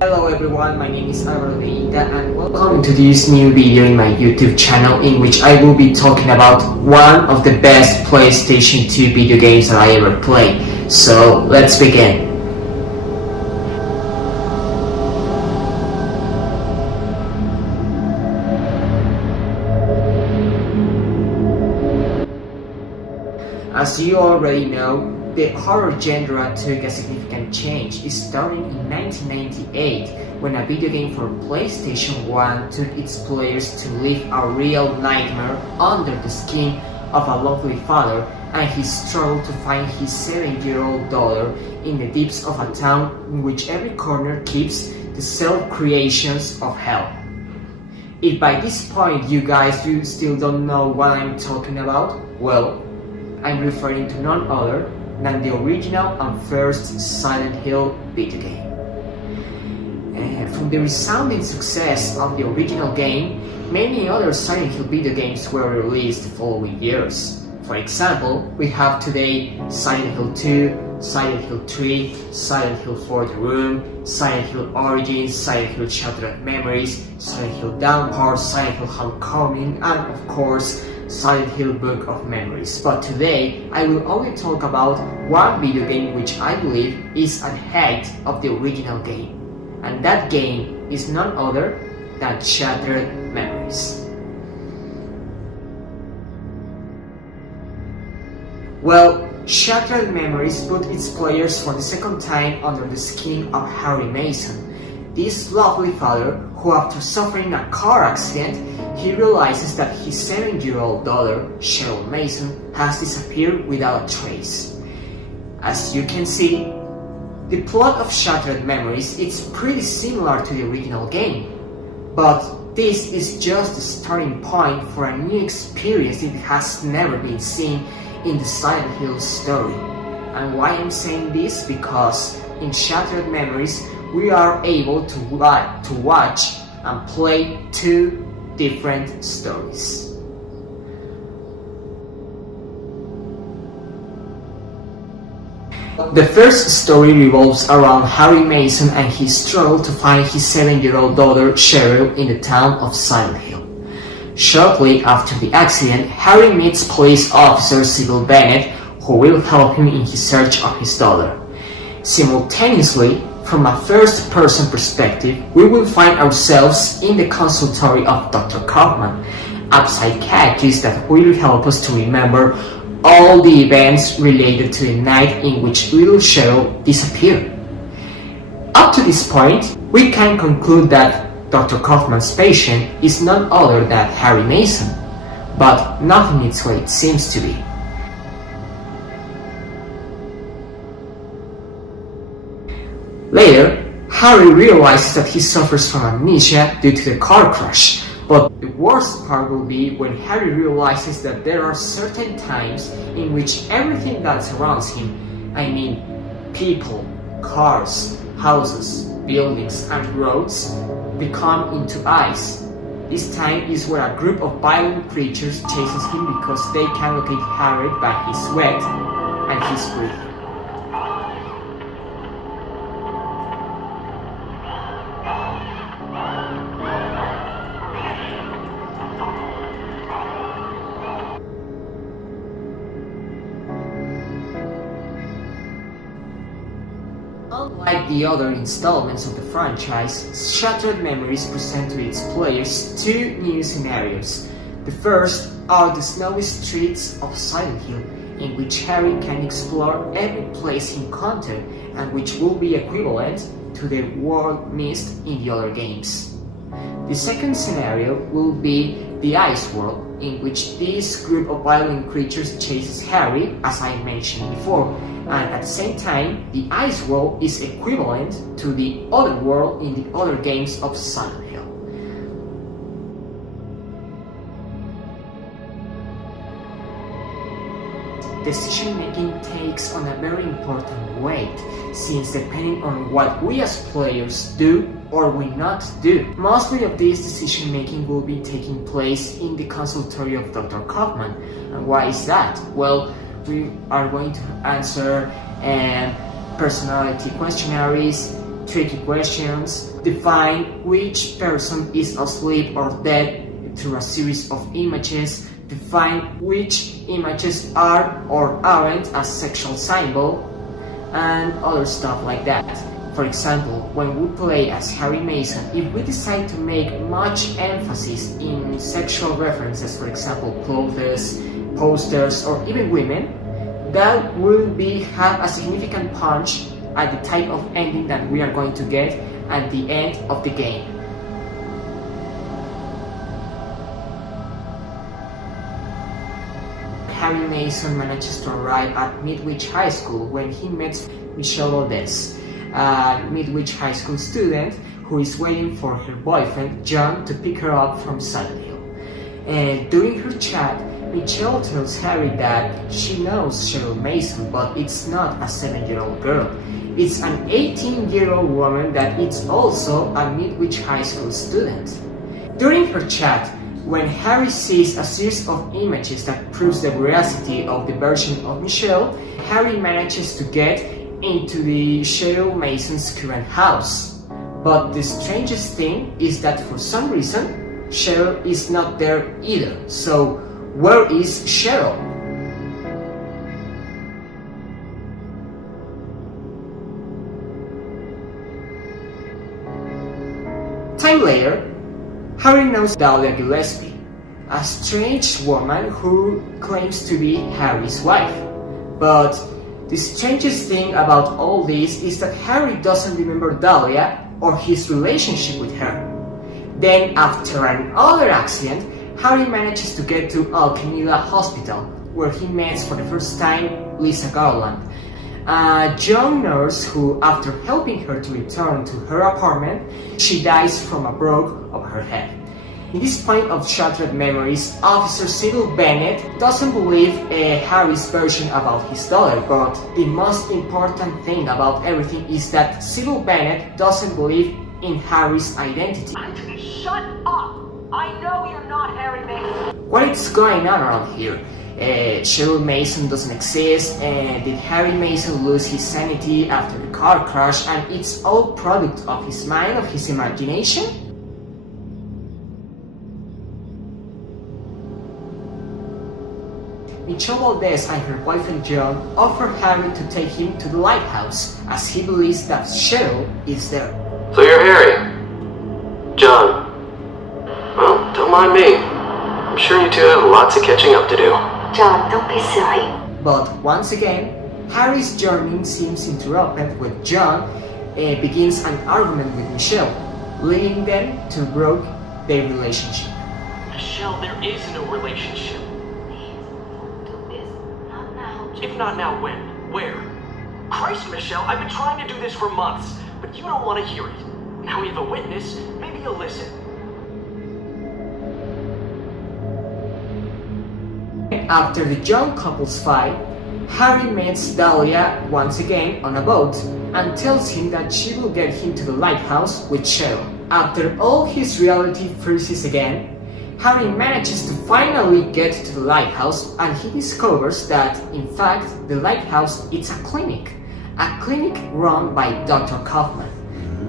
Hello everyone, my name is Alvaro Dehita and welcome to this new video in my YouTube channel in which I will be talking about one of the best PlayStation 2 video games that I ever played. So let's begin. As you already know, the horror genre took a significant change, starting in 1998 when a video game for PlayStation 1 took its players to live a real nightmare under the skin of a lovely father and his struggle to find his 7-year-old daughter in the depths of a town in which every corner keeps the self-creations of hell. If by this point you guys still don't know what I'm talking about, well, I'm referring to none other than the original and first Silent Hill video game. From the resounding success of the original game, many other Silent Hill video games were released the following years. For example, we have today Silent Hill 2, Silent Hill 3, Silent Hill 4 The Room, Silent Hill Origins, Silent Hill Chapter of Memories, Silent Hill Downpour, Silent Hill Homecoming, and of course, Silent Hill Book of Memories. But today, I will only talk about one video game which I believe is at the height of the original game. And that game is none other than Shattered Memories. Well, Shattered Memories put its players for the second time under the skin of Harry Mason. This lovely father, who after suffering a car accident, he realizes that his 7-year-old daughter, Cheryl Mason, has disappeared without a trace. As you can see, the plot of Shattered Memories is pretty similar to the original game, but this is just the starting point for a new experience that has never been seen in the Silent Hill story. And why I'm saying this? Because in Shattered Memories, we are able to watch and play two different stories. The first story revolves around Harry Mason and his struggle to find his 7-year-old daughter Cheryl in the town of Silent Hill. Shortly after the accident, Harry meets police officer Sybil Bennett, who will help him in his search of his daughter. Simultaneously, from a first-person perspective, we will find ourselves in the consultory of Dr. Kaufmann, a psychiatrist that will help us to remember all the events related to the night in which little Cheryl disappeared. Up to this point, we can conclude that Dr. Kaufmann's patient is none other than Harry Mason, but nothing is what it seems to be. Later, Harry realizes that he suffers from amnesia due to the car crash, but the worst part will be when Harry realizes that there are certain times in which everything that surrounds him, I mean people, cars, houses, buildings and roads, become into ice. This time is where a group of violent creatures chases him because they can locate Harry by his sweat and his breathing. Unlike the other installments of the franchise, Shattered Memories present to its players two new scenarios. The first are the snowy streets of Silent Hill, in which Harry can explore every place he encountered and which will be equivalent to the world mist in the other games. The second scenario will be the Ice World, in which this group of violent creatures chases Harry, as I mentioned before, and at the same time, the Ice World is equivalent to the other world in the other games of Silent Hill. Decision-making takes on a very important weight, since depending on what we as players do or will not do, mostly of this decision-making will be taking place in the consultory of Dr. Kaufmann. And why is that? Well, we are going to answer personality questionnaires, tricky questions, define which person is asleep or dead through a series of images, define which images are or aren't a sexual symbol, and other stuff like that. For example, when we play as Harry Mason, if we decide to make much emphasis in sexual references, for example clothes, posters, or even women, that will have a significant punch at the type of ending that we are going to get at the end of the game. Harry Mason manages to arrive at Midwich High School when he meets Cheryl, a Midwich High School student who is waiting for her boyfriend John to pick her up from Sunnydale. And during her chat, Michelle tells Harry that she knows Cheryl Mason, but it's not a 7-year-old girl. It's an 18-year-old woman that is also a Midwich High School student. During her chat, when Harry sees a series of images that proves the veracity of the version of Michelle, Harry manages to get into the Cheryl Mason's current house. But the strangest thing is that for some reason, Cheryl is not there either. So, where is Cheryl? Time later, Harry knows Dahlia Gillespie, a strange woman who claims to be Harry's wife. But the strangest thing about all this is that Harry doesn't remember Dahlia or his relationship with her. Then, after another accident, Harry manages to get to Alchemilla Hospital, where he meets for the first time Lisa Garland, a young nurse who, after helping her to return to her apartment, she dies from a stroke of her head. In this point of shattered memories, Officer Sybil Bennett doesn't believe Harry's version about his daughter, but the most important thing about everything is that Sybil Bennett doesn't believe in Harry's identity. Shut up! I know you're not Harry Mason. What is going on around here? Cheryl Mason doesn't exist, did Harry Mason lose his sanity after the car crash, and it's all product of his mind, of his imagination? Michelle Valdez and her boyfriend John offer Harry to take him to the Lighthouse, as he believes that Cheryl is there. So you're Harry? John? Well, don't mind me. I'm sure you two have lots of catching up to do. John, don't be silly. But once again, Harry's journey seems interrupted when John begins an argument with Michelle, leading them to break their relationship. Michelle, there is no relationship. If not now, when? Where? Christ, Michelle, I've been trying to do this for months, but you don't want to hear it. Now we have a witness, maybe you'll listen. After the young couple's fight, Harry meets Dahlia once again on a boat and tells him that she will get him to the lighthouse with Cheryl. After all his reality freezes again, Harry manages to finally get to the lighthouse, and he discovers that, in fact, the lighthouse is a clinic run by Dr. Kaufmann.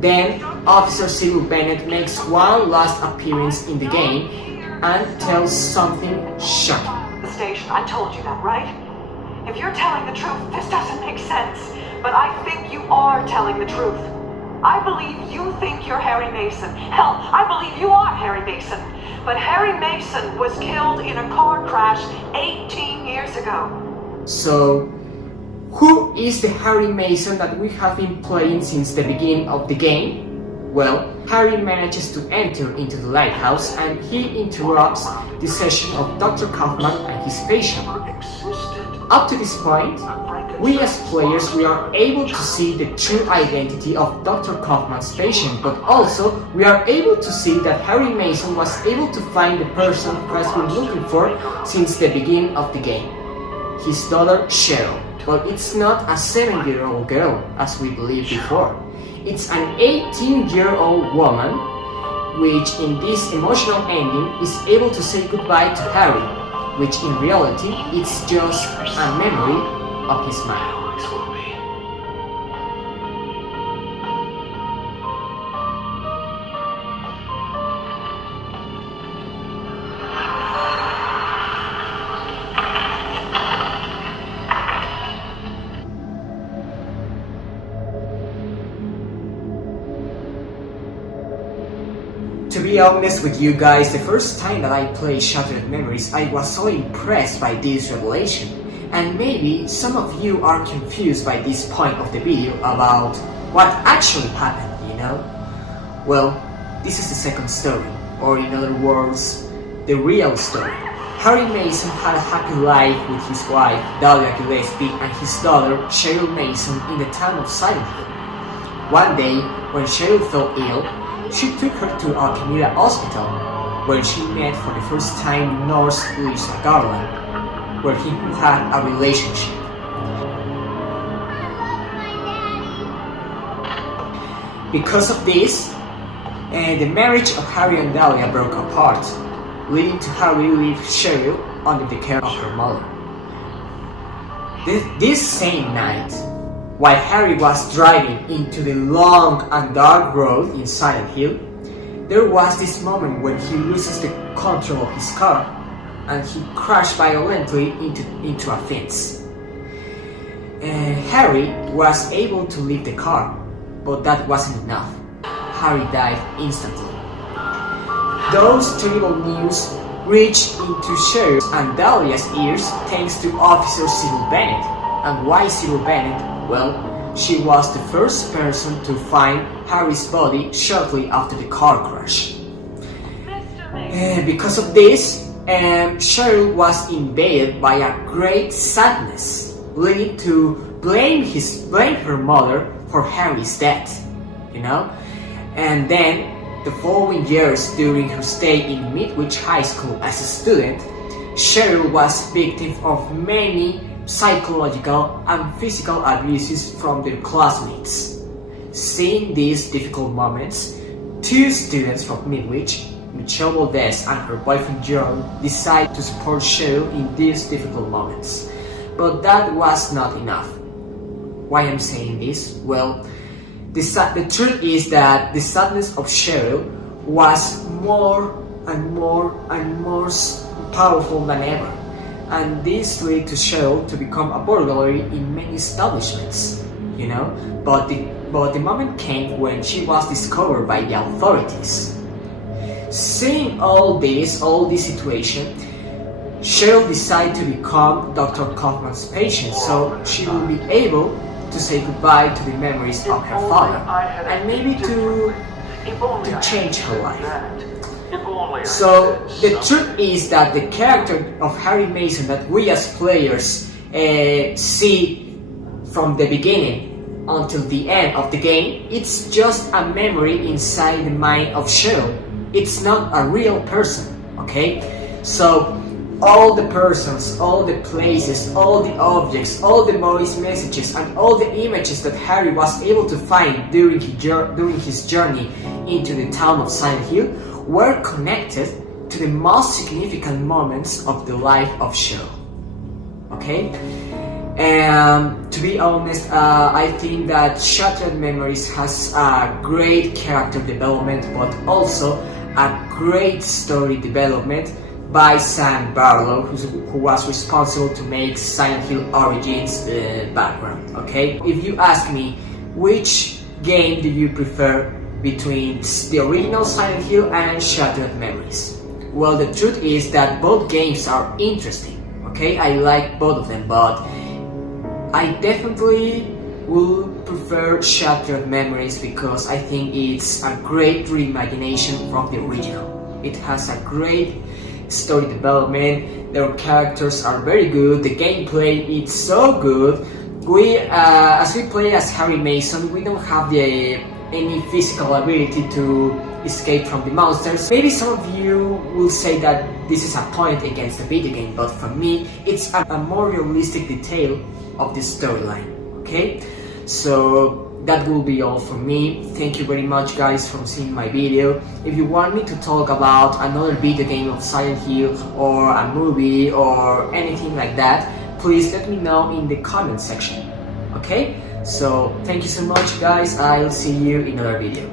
Then, Officer Sybil Bennett makes one last appearance in the game and tells something shocking. The station, I told you that, right? If you're telling the truth, this doesn't make sense. But I think you are telling the truth. I believe you think you're Harry Mason. Hell, I believe you are Harry Mason. But Harry Mason was killed in a car crash 18 years ago. So, who is the Harry Mason that we have been playing since the beginning of the game? Well, Harry manages to enter into the lighthouse and he interrupts the session of Dr. Kaufmann and his patient. Up to this point, we as players, we are able to see the true identity of Dr. Kaufmann's patient, but also we are able to see that Harry Mason was able to find the person who has been looking for since the beginning of the game. His daughter Cheryl, but it's not a 7-year-old girl as we believed before. It's an 18-year-old woman, which in this emotional ending is able to say goodbye to Harry, which in reality it's just a memory of his mind. To be honest with you guys, the first time that I played Shattered Memories, I was so impressed by this revelation. And maybe some of you are confused by this point of the video about what actually happened, you know? Well, this is the second story, or in other words, the real story. Harry Mason had a happy life with his wife, Dahlia Gillespie, and his daughter, Cheryl Mason, in the town of Silent Hill. One day, when Cheryl fell ill, she took her to Alchemira Hospital, where she met for the first time nurse Lisa Garland, where he had a relationship. Because of this, the marriage of Harry and Dahlia broke apart, leading to Harry leave Cheryl under the care of her mother. This same night, while Harry was driving into the long and dark road in Silent Hill, there was this moment when he loses the control of his car and he crashed violently into a fence. Harry was able to leave the car, but that wasn't enough. Harry died instantly. Those terrible news reached into Cheryl's and Dahlia's ears thanks to Officer Cyril Bennett. And why Cyril Bennett? Well, she was the first person to find Harry's body shortly after the car crash. Because of this, Cheryl was invaded by a great sadness, leading to blame her mother for Harry's death, you know? And then, the following years during her stay in Midwich High School as a student, Cheryl was victim of many psychological and physical abuses from their classmates. Seeing these difficult moments, two students from Midwich, Michelle Valdez and her boyfriend John, decided to support Cheryl in these difficult moments. But that was not enough. Why I'm saying this? Well, the truth is that the sadness of Cheryl was more and more powerful than ever. And this led to Cheryl to become a burglar in many establishments, you know. But the moment came when she was discovered by the authorities. Seeing all this situation, Cheryl decided to become Dr. Kaufmann's patient, so she will be able to say goodbye to the memories of her father and maybe to change her life. So the truth is that the character of Harry Mason that we as players see from the beginning until the end of the game, it's just a memory inside the mind of Cheryl. It's not a real person, okay? So all the persons, all the places, all the objects, all the voice messages and all the images that Harry was able to find during his journey into the town of Silent Hill were connected to the most significant moments of the life of Cheryl. Okay? And to be honest, I think that Shattered Memories has a great character development, but also a great story development by Sam Barlow, who was responsible to make Silent Hill Origins background. Okay? If you ask me, which game do you prefer between the original Silent Hill and Shattered Memories? Well, the truth is that both games are interesting, okay? I like both of them, but I definitely will prefer Shattered Memories because I think it's a great reimagination from the original. It has a great story development, their characters are very good, the gameplay is so good. As we play as Harry Mason, we don't have any physical ability to escape from the monsters. Maybe some of you will say that this is a point against the video game, but for me, it's a more realistic detail of the storyline, okay? So that will be all from me. Thank you very much guys for seeing my video. If you want me to talk about another video game of Silent Hill or a movie or anything like that, please let me know in the comment section, okay? So thank you so much guys, I'll see you in another video.